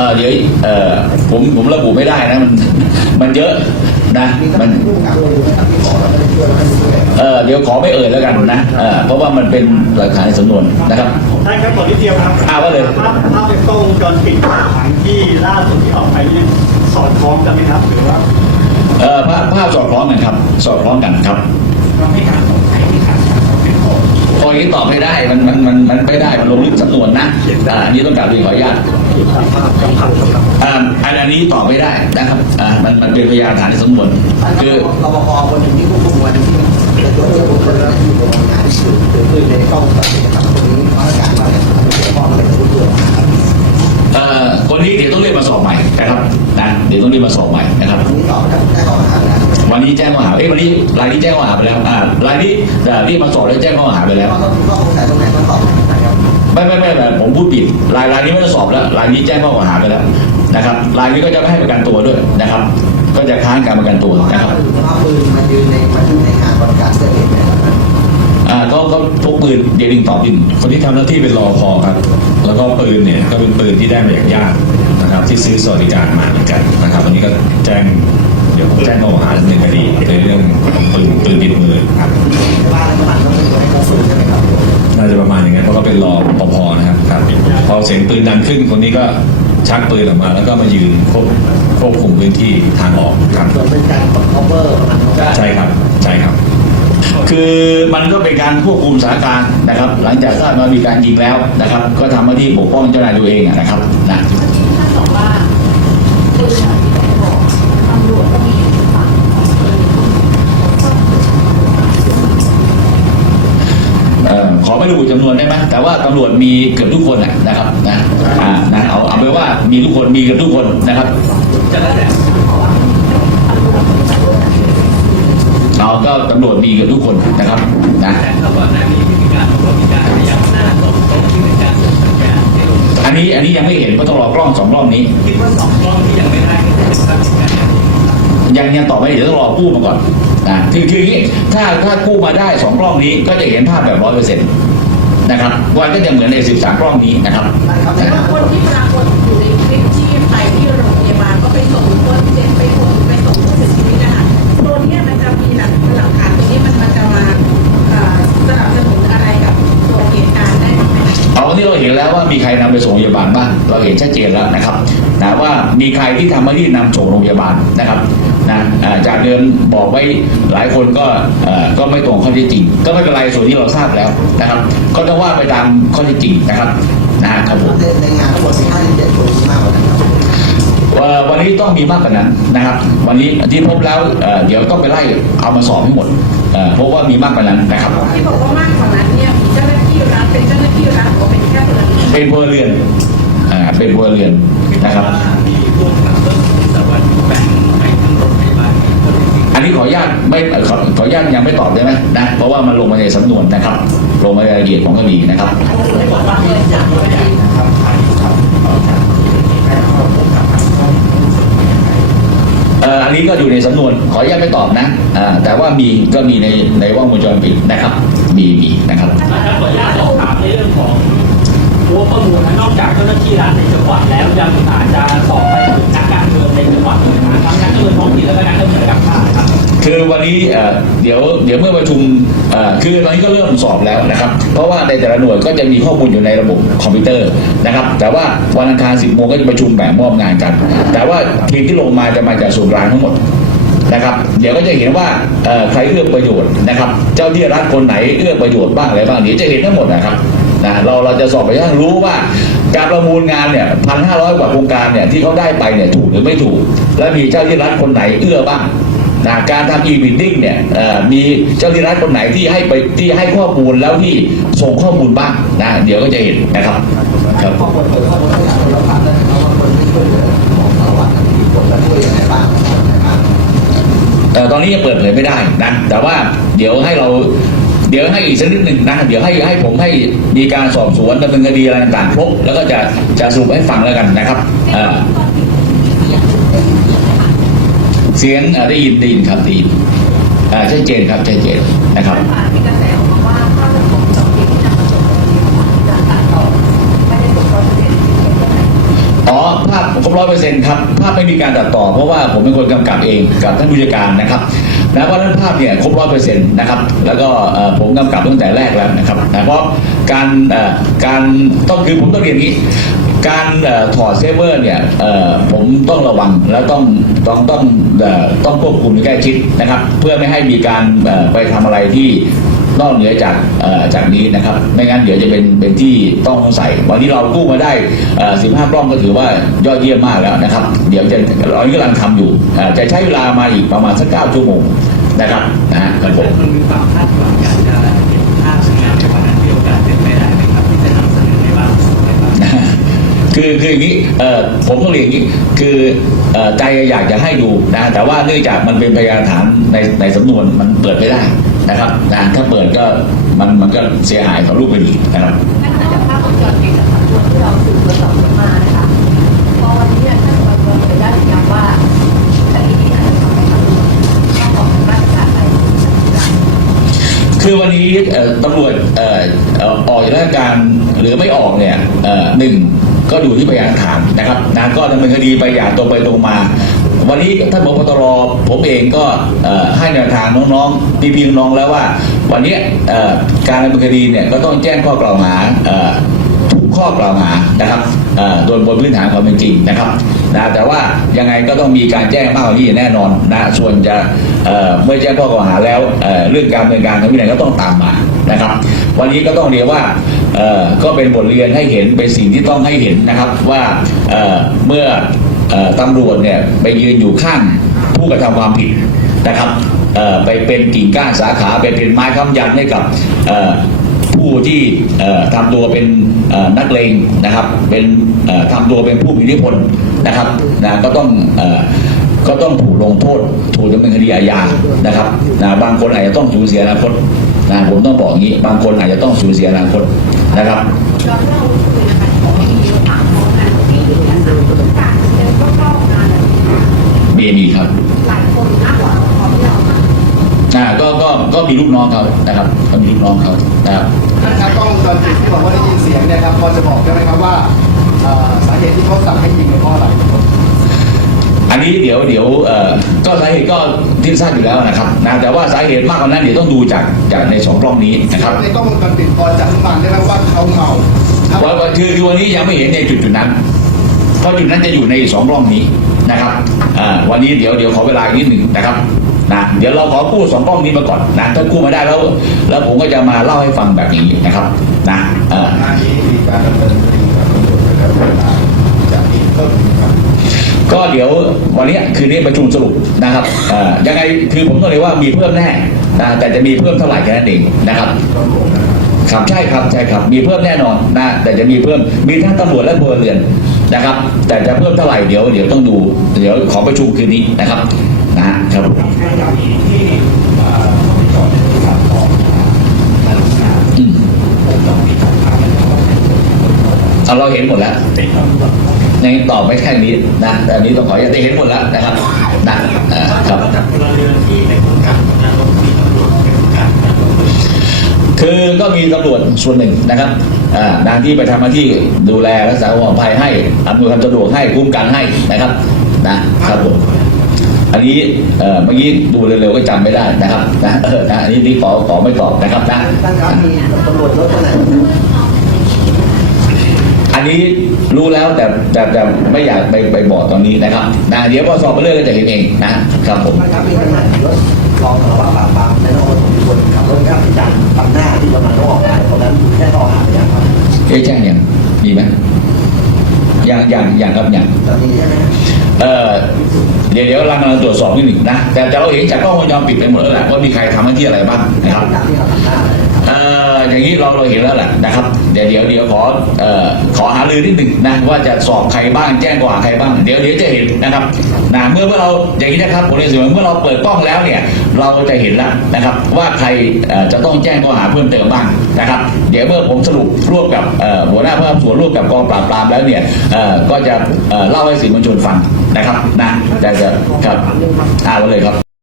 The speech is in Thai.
ออเดี๋ยวเออผมผมระบุไม่ได้นะมันมันเยอะนะมันเออเดี๋ยวขอไม่เอ่ยแล้วกันนะเออเพราะว่ามันเป็นหลักฐานในสำนวนนะครับได้ครับขอนิดเดียวครับอ่าว่าเลยภาพภาพเป็นกล้องวงจรปิดของที่ล่าสุดที่ออกไปนี่สอดคล้องกันไหมครับหรือว่าเออภาพภาพสอดคล้องกันครับ สอดคล้องกันครับเราไม่การสงสัยที่ขาดเป็นข้อตรงนี้ตอบไม่ได้มันมันมันมันไม่ได้มันลงลึกสำนวนนะอ่าอันนี้ต้องกราบเรียนขออนุญาต อ่าอันอันนี้ตอบไม่ได้นะครับอ่ามันมันเป็นพยานฐานในสำนวนคือรปภคนหนึ่งที่ควบคุมวันที่จะตรวจเจอบุคคลที่อยู่ในงานที่ถือถือปืนในกล้องตัดนะครับตรงนี้เขาให้การว่าเนี่ยมองกับผู้ตรวจนะครับเอ่อคนนี้เดี๋ยวต้องเรียกมาสอบใหม่นะครับนะเดี๋ยวต้องเรียกมาสอบใหม่นะครับอันนี้ตอบได้ข้อหาแล้ววันนี้แจ้งข้อหาเอ้ยวันนี้รายนี้แจ้งข้อหาไปแล้วอ่ารายนี้แต่เรียกมาสอบแล้วแจ้งข้อหาไปแล้วก็ต้องก็สงสัยตรงไหน ไม่ไม่ไม่ไม่ผมพูดผิดรายรายนี้ไม่ต้องสอบแล้วรายนี้แจ้งข้อหาไปแล้วนะครับรายนี้ก็จะไม่ให้ประกันตัวด้วยนะครับ ก็จะค้านการประกันตัวนะครับเอาปืนมายืนในมายืนในงานบริการเกิดเหตุเนี่ยนะครับอ่าก็ก็พกปืนเดี๋ยวดึงตอบดินคนที่ทำหน้าที่เป็นรอพอครับ แล้วก็ปืนเนี่ยก็เป็นปืนที่ได้มาจากญาตินะครับที่ซื้อสวัสดิการมาเหมือนกันนะครับวันนี้ก็แจ้งเดี๋ยวผมแจ้งข้อหาดำเนินคดีในเรื่องของปืนปืนติดมือครับว่าอะไรประมาณต้องเป็นตัวให้กระสุนใช่ไหมครับ น่าจะประมาณอย่างนั้นเพราะก็เป็นรอปภนะครับครับพอเสียงปืนดังขึ้นคนนี้ก็ชักปืนออกมา แล้วก็มายืนควบควบคุมพื้นที่ทางออกครับส่วนเป็นการตบ cover ประมาณนั้นใช่ครับใช่ครับ คือมันก็เป็นการควบคุมสถานการณ์นะครับ หลังจากทราบว่ามีการยิงแล้วนะครับ ก็ทำหน้าที่ปกป้องเจ้านายตัวเองอะนะครับนะ ท่านบอกว่าปืนอะมีแต่บอกตำรวจก็มีฝั่งของปืน เอ่อขอไม่ ระบุจำนวนได้ไหมแต่ว่าตำรวจมีเกือบทุกคนนะครับนะอ่านะเอาเอาไปว่ามีทุกคนมีเกือบทุกคนนะครับเราก็ตำรวจมีเกือบทุกคนนะครับนะอันนี้อันนี้ยังไม่เห็นเพราะต้องรอกล้องสองกล้องนี้คิดว่าสองกล้องที่ยังไม่ได้นี่เนี่ยังยังตอไม่ได้เดี๋ยวต้องรอกู้มาก่อนนะคือคืออย่างนี้ถ้าถ้ากู้มาได้สองกล้องนี้ก็จะเห็นภาพแบบร้อยเปอร์เซ็นต์ นะครับวันก็จะเหมือนในสิบสามกล้องนี้นะครับแต่ว่าคนที่ปรากฏอยู่ในคลิปที่ไปที่โรงพยาบาลก็ไปส่งคนเจ็บไปส่งไปส่งผู้เสียชีวิตนะคะตัวเนี้ยมันจะมีหลักหลักฐานตัวนี้มันมันจะมาเอ่อสนับสนุนอะไรกับตัวเหตุการณ์ได้บ้างไหมเอาวันนี้เราเห็นแล้วว่ามีใครนำไปส่งโรงพยาบาลบ้างเราเห็นชัดเจนแล้วนะครับนะว่ามีใครที่ทำหน้าที่นำส่งโรงพยาบาลนะครับ นะอ่าจากเดิมบอกไว้หลายคนก็เอ่อก็ไม่ตรงข้อเท็จจริง ก็ไม่เป็นไรส่วนที่เราทราบแล้วนะครับ ก็ต้องว่าไปตามข้อเท็จจริงนะครับนะครับผมในในงานทั้งหมดมี57คนมากกว่านั้นครับว่าวันนี้ต้องมีมากกว่านั้นนะครับ วันนี้ที่พบแล้วเอ่อเดี๋ยวต้องไปไล่เอามาสอบให้หมดเอ่อเพราะว่ามีมากกว่านั้นนะครับที่บอกว่ามากกว่านั้นเนี่ยมีเจ้าหน้าที่รัฐเป็นเจ้าหน้าที่รัฐหรือว่าเป็นแค่พลเรือนเป็นพลเรือนอ่าเป็นพลเรือนนะครับ นี้ขออนุญาตไม่ขอขออนุญาตยังไม่ตอบได้ไหมนะเพราะว่ามันลงมาในสำนวนนะครับ ลงมาในรายละเอียดของคดีนะครับอันนี้ก็อยู่ในสำนวนขออนุญาตไม่ตอบนะแต่ว่ามีก็มีในในว่องวงจรปิดนะครับ มีมีนะครับ วันนี้เดี๋ยวเดี๋ยวเมื่อประชุมคือตอนนี้ก็เริ่มสอบแล้วนะครับ เพราะว่าในแต่ละหน่วยก็จะมีข้อมูลอยู่ในระบบคอมพิวเตอร์นะครับ แต่ว่าวันอังคาร10โมงก็จะประชุมแบ่งมอบงานกัน แต่ว่าทีมที่ลงมาจะมาจากส่วนกลางทั้งหมดนะครับเดี๋ยวก็จะเห็นว่าใครเอื้อประโยชน์นะครับ เจ้าที่รัฐคนไหนเอื้อประโยชน์บ้างอะไรบ้างเดี๋ยวจะเห็นทั้งหมดนะครับนะเราเราจะสอบไปทั้งรู้ว่าการประมูลงานเนี่ยพันห้าร้อยกว่าโครงการเนี่ยที่เขาได้ไปเนี่ยถูกหรือไม่ถูก และมีเจ้าที่รัฐคนไหนเอื้อบ้าง นะการทำ e-meeting เนี่ยเอ่อมีเจ้าที่รัฐคนไหนที่ให้ไปที่ให้ข้อมูลแล้วที่ส่งข้อมูลบ้างนะเดี๋ยวก็จะเห็นนะครับครับข้อมูลเปิดข้อมูลให้กับเราฟังได้ไหมครับว่าคนที่ช่วยเลือของระหว่างนั้นมีผลและช่วยยังไงบ้างนะครับเอ่อตอนนี้ยังเปิดเผยไม่ได้นะแต่ว่าเดี๋ยวให้เราเดี๋ยวให้อีกสักนิดหนึ่งนะเดี๋ยวให้ให้ผมให้มีการสอบสวนดำเนินคดีอะไรต่างๆครบแล้วก็จะจะสรุปให้ฟังแล้วกันนะครับอ่อ เสียงได้ยินได้ยินครับได้ยินชัดเจนครับชัดเจนนะครับผ่านมีกระแสอภาพของจอมปิดที่นำมาโชว์ในการบร้อยเปอร์เซ็นต์ครับภาพไม่มีการตัดต่อ เพราะว่าผมเป็นคนกำกับเองกับท่านผู้จัดการนะครับนะเพราะนั้นภาพเนี่ยครบร้อยเปอร์เซ็นต์นะครับแล้วก็ผมกำกับตั้งแต่แรกแล้วนะครับนะเพราะการการต้องคือผมต้องเรียนอย่างนี้ การถอดเซฟเวอร์เนี่ยผมต้องระวังและต้องต้องต้องต้องควบคุมใกล้ชิดนะครับ เพื่อไม่ให้มีการไปทำอะไรที่นอกเหนือจากจากนี้นะครับ ไม่งั้นเดี๋ยวจะเป็นเป็นที่ต้องสงสัยวันนี้เรากู้มาได้ 15กล้องก็ถือว่ายอดเยี่ยมมากแล้วนะครับ เดี๋ยวจะเรากำลังทำอยู่จะใช้เวลามาอีกประมาณสักเก้าชั่วโมงนะครับนะครับผมมันมีความคาดหวังอยากจะ คือคืออย่างนี้เอ่อผมต้องเรียนอย่างนี้คือเอ่อใจอยากจะให้ดูนะแต่ว่าเนื่องจากมันเป็นพยานฐานในในสำนวนมันเปิดไม่ได้นะครับนะถ้าเปิดก็มันมันก็เสียหายต่อรูปคดีนะครับนั่นคือภาพวงจรปิดจากสำนวนที่เราสืบสวนมานะคะพอวันนี้เนี่ยท่านประเมินไปได้หรือยังว่าคดีนี้อาจจะทำให้ตำรวจต้องออกมาตรการอะไรคือวันนี้เอ่อตำรวจเอ่อเอ่อออกจากราชการหรือไม่ออกเนี่ยเอ่อหนึ่ง ก็ดูที่พยานฐานนะครับนะก็ดำเนินคดีไปอย่างตรงไปตรงมา วันนี้ท่านผบตรผมเองก็ให้แนวทางน้องๆพี่ๆน้องแล้วว่า วันนี้การดำเนินคดีเนี่ยก็ต้องแจ้งข้อกล่าวหาทุกข้อกล่าวหานะครับโดยบนพื้นฐานความเป็นจริงนะครับนะแต่ว่ายังไงก็ต้องมีการแจ้งมากกว่านี้แน่นอนนะส่วนจะเมื่อแจ้งข้อกล่าวหาแล้วเรื่องการดำเนินการทางวินัยก็ต้องตามมานะครับ วันนี้ก็ต้องเรียกว่า ก็เป็นบทเรียนให้เห็นเป็นสิ่งที่ต้องให้เห็นนะครับว่าเเมื่ออตำรวจเนี่ยไปยืนอยู่ข้างผู้กระทำความผิดนะครับไปเป็นกิ่งก้านสาขาไปเป็นไม้ค้ำยันให้กับผู้ที่ทำตัวเป็นนักเลงนะครับ เป็นทำตัวเป็นผู้มีอิทธิพลนะครับนะก็ต้องอก็ต้องถูกลงโทษถูกดำเนินคดีอาญานะครับนะบางคนอาจจะต้องสูญเสียอนาคตนะผมต้องบอกงี้ บางคนอาจจะต้องสูญเสียอนาคต นะครับเราเล่าคุยนะคะของมีปากของงานที่อยู่เนี่ยการเซ็นก็เข้างานแบบนี้มีมีครับหลายคนมากกว่าพอที่เรามาอ่าก็ก็ก็มีลูกน้องเขานะครับก็มีลูกน้องเขานะครับท่านครับกล้องวงจรปิดที่บอกว่าได้ยินเสียงเนี่ยครับพอจะบอกได้ไหมครับว่าเอ่อสาเหตุที่เขาสั่งให้ยิงเนี่ยเพราะอะไรอันนี้เดี๋ยวเดี๋ยวเอ่อก็สาเหตุก็ที่ทราบอยู่แล้วนะครับนะแต่ว่าสาเหตุมากกว่านั้นเดี๋ยวต้องดูจากจากในสองกล้องนี้นะครับในกล้องวงจรปิดพอจะอนุมานได้ไหมว่า คือคือวันนี้ยังไม่เห็นในจุดจุดนั้น เพราะจุดนั้นจะอยู่ในสองกล้องนี้นะครับวันนี้เดี๋ยวเดี๋ยวขอเวลาอีกนิดหนึ่งนะครับนะเดี๋ยวเราขอกู้สองกล้องนี้มาก่อนนะถ้ากู้มาได้แล้ว แล้วผมก็จะมาเล่าให้ฟังแบบนี้นะครับนะเออก็เดี๋ยววันนี้คืนนี้ประชุมสรุปนะครับยังไงคือผมต้องเลยว่ามีเพิ่มแน่นะแต่จะมีเพิ่มเท่าไหร่แค่นั้นเองนะครับ ครับใช่ครับใช่ครับมีเพิ่มแน่นอนนะแต่จะมีเพิ่มมีทั้งตำรวจและพลเรือนนะครับ แต่จะเพิ่มเท่าไหร่เดี๋ยวเดี๋ยวต้องดู เดี๋ยวขอประชุมคืนนี้นะครับนะฮะครับในกรณีที่เอ่อเข้าไปจอดในบริษัทของนักศึกษาอืมผมต้องมีการทำให้เราเป็นคนเอาเราเห็นหมดแล้วเป็นตำรวจยังตอบไม่แค่นี้นะแต่อันนี้ต้องขออย่าตได้เห็นหมดแล้วนะครับนะเอ่อครับ คือก็มีตำรวจส่วนหนึ่งนะครับอ่าดังที่ไปทำหน้าที่ดูแลรักษาความปลอดภัยให้อำนวยความสะดวกให้คุ้มกันให้นะครับนะครับผมอันนี้เมื่อกี้ดูเร็วๆก็จำไม่ได้นะครับนะนะอันนี้นี่ขอขอไม่ตอบนะครับนะท่านครับมีตำรวจยศเท่าไหร่อันนี้รู้แล้วแต่แต่แต่ไม่อยากไปไปบอกตอนนี้นะครับนะเดี๋ยวพอสอบไปเรื่อยก็จะเห็นเองนะครับผมครับมีตำรวจยศรองสารวัตรปราบปรามในนครปฐมคนขับรถข้ามจันทร์ตัดหน้าที่ กำลังต้องออกหมายคนนั้นแค่ต่อหาอย่างครับเอ๊ะแจ้งยังมีไหมยังยังยังครับยังจะมีใช่ไหมเออเดี๋ยวเดี๋ยวเรากำลังตรวจสอบนิดหนึ่งนะแต่แต่เราเห็นจากกล้องวงจรปิดไปหมดแล้วแหละว่ามีใครทำหน้าที่อะไรบ้างนะครับ อย่างนี้เราเราเห็นแล้วแหละนะครับ เดี๋ยวเดี๋ยวเดี๋ยวขอเอ่อขอหารือนิดหนึ่งนะว่าจะสอบใครบ้างแจ้งกว่าใครบ้าง เดี๋ยวเดี๋ยวจะเห็นนะครับนะเมื่อเมื่อเราอย่างนี้นะครับผมเรียนเสมอเมื่อเราเปิดกล้องแล้วเนี่ยเราจะเห็นแล้วนะครับ ว่าใครเอ่อจะต้องแจ้งข้อหาเพิ่มเติมบ้างนะครับ เดี๋ยวเมื่อผมสรุปร่วมกับเอ่อหัวหน้าภาคส่วนร่วมกับกองปราบปรามแล้วเนี่ยเอ่อก็จะเอ่อเล่าให้สื่อมวลชนฟังนะครับนะแต่จะครับอ่ามาเลยครับ